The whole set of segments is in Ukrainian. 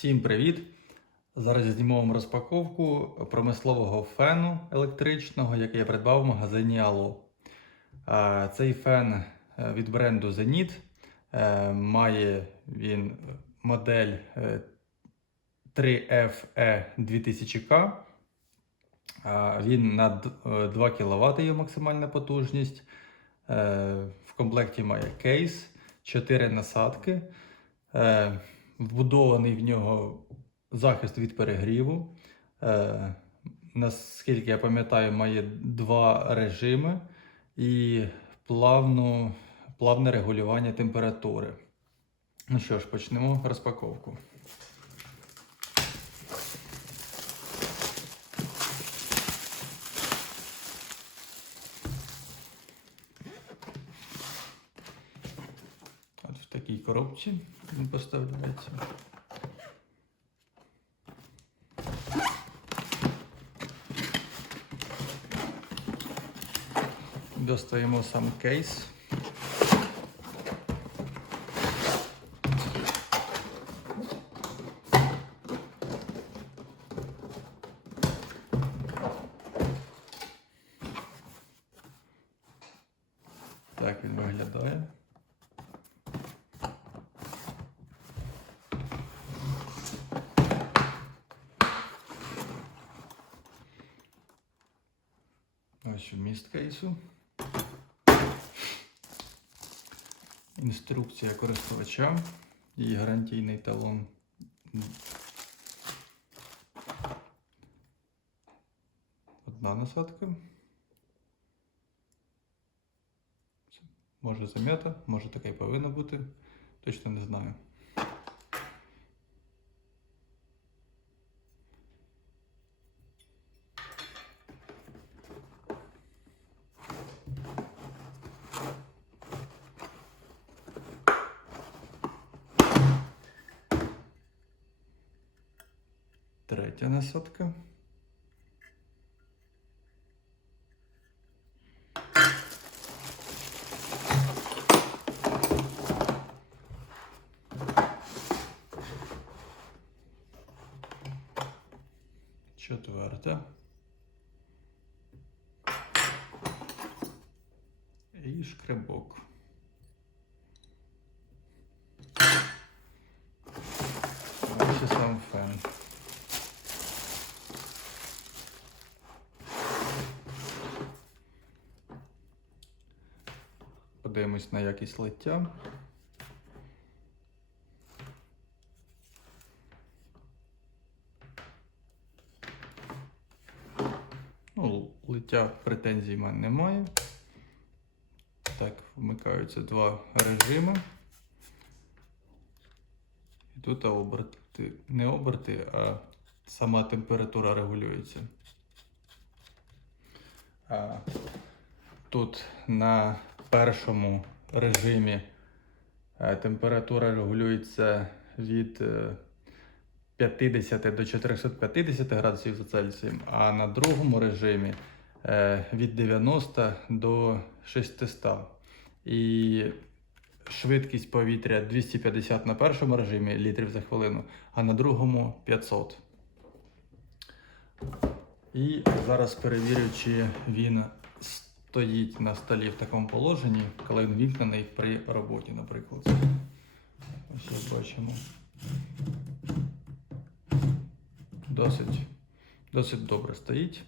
Всім привіт! Зараз я вам розпаковку промислового фену електричного, який я придбав в магазині Allo. А, Цей фен е, від бренду Zenit. Е, Має він модель е, 3FE 2000K. Він на е, 2 кВт є максимальна потужність. Е, В комплекті має кейс, 4 насадки. Вбудований в нього захист від перегріву. Е, Наскільки я пам'ятаю, має два режими і плавну, плавне регулювання температури. Ну що ж, почнемо розпаковку. От в такій коробці він поставляється. Достаємо сам кейс. Так він виглядає. Ось вміст кейсу. Інструкція користувача і гарантійний талон. Одна насадка. Може зам'ята, може така і повинна бути. Точно не знаю. Третя насадка. Четверта. І шкребок. І сам фен. Подивимось на якість лиття. Ну, лиття претензій в мене немає. Так, вмикаються два режими. І тут оберти, не оберти, а сама температура регулюється. А, тут на першому режимі е, температура регулюється від е, 50 до 450 градусів за Цельсієм, а на другому режимі е, від 90 до 600. І швидкість повітря 250 на першому режимі літрів за хвилину, а на другому 500. І зараз перевірю, чи він стоїть на столі в такому положенні, коли він вімкнений при роботі, наприклад. Ось як бачимо. Досить, досить добре стоїть.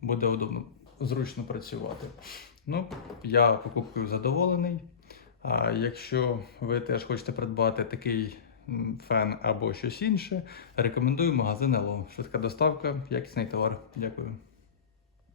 Буде удобно, зручно працювати. Ну, я покупкою задоволений. А якщо ви теж хочете придбати такий фен або щось інше, рекомендую магазин Elo. Швидка доставка, якісний товар. Дякую.